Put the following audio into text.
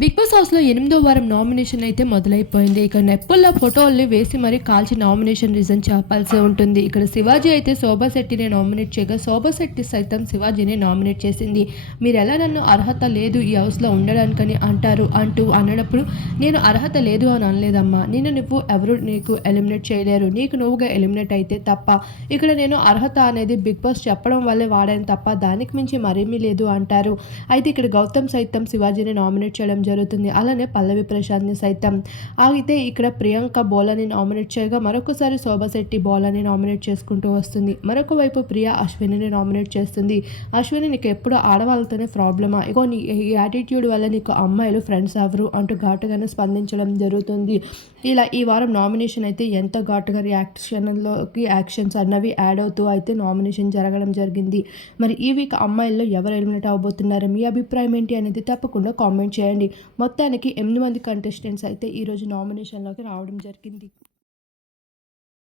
Big boss హౌస్లో ఎనిమిదో వారం నామినేషన్ అయితే మొదలైపోయింది. ఇక నెప్పుల్లో ఫోటోల్ని వేసి మరీ కాల్చి నామినేషన్ రీజన్ చెప్పాల్సి ఉంటుంది. ఇక్కడ శివాజీ అయితే శోభా శెట్టిని నామినేట్ చేయగా శోభా శెట్టి సైతం శివాజీని నామినేట్ చేసింది. మీరు ఎలా నన్ను అర్హత లేదు ఈ హౌస్లో ఉండడానికని అంటారు అంటూ అనడప్పుడు నేను అర్హత లేదు అని అనలేదమ్మా. నిన్ను నువ్వు ఎవరు నీకు ఎలిమినేట్ చేయలేరు. నీకు నువ్వుగా ఎలిమినేట్ అయితే తప్ప. ఇక్కడ నేను అర్హత అనేది బిగ్ బాస్ చెప్పడం వల్లే వాడాను తప్ప దానికి మించి మరేమీ లేదు అంటారు. అయితే ఇక్కడ గౌతమ్ సైతం శివాజీని నామినేట్ చేయడం జరుగుతుంది. అలానే పల్లవి ప్రశాంత్ని సైతం. అయితే ఇక్కడ ప్రియాంక బోలని నామినేట్ చేయగా మరొకసారి శోభాశెట్టి బోలని నామినేట్ చేసుకుంటూ వస్తుంది. మరొక వైపు ప్రియా అశ్వినిని నామినేట్ చేస్తుంది. అశ్విని నీకు ఎప్పుడు ఆడవాళ్ళతోనే ప్రాబ్లమా? ఇగో నీ ఈ యాటిట్యూడ్ వల్ల నీకు అమ్మాయిలు ఫ్రెండ్స్ ఎవరు అంటూ ఘాటుగానే స్పందించడం జరుగుతుంది. ఇలా ఈ వారం నామినేషన్ అయితే ఎంత ఘాటుగా రియాక్షన్లోకి యాక్షన్స్ అన్నవి యాడ్ అవుతూ అయితే నామినేషన్ జరగడం జరిగింది. మరి ఈ వీక్ అమ్మాయిల్లో ఎవరు ఎలిమినేట్ అవబోతున్నారు మీ అభిప్రాయం ఏంటి అనేది తప్పకుండా కామెంట్ చేయండి. మొత్తానికి ఎనిమిది మంది కంటెస్టెంట్స్ అయితే ఈరోజు నామినేషన్లోకి రావడం జరిగింది.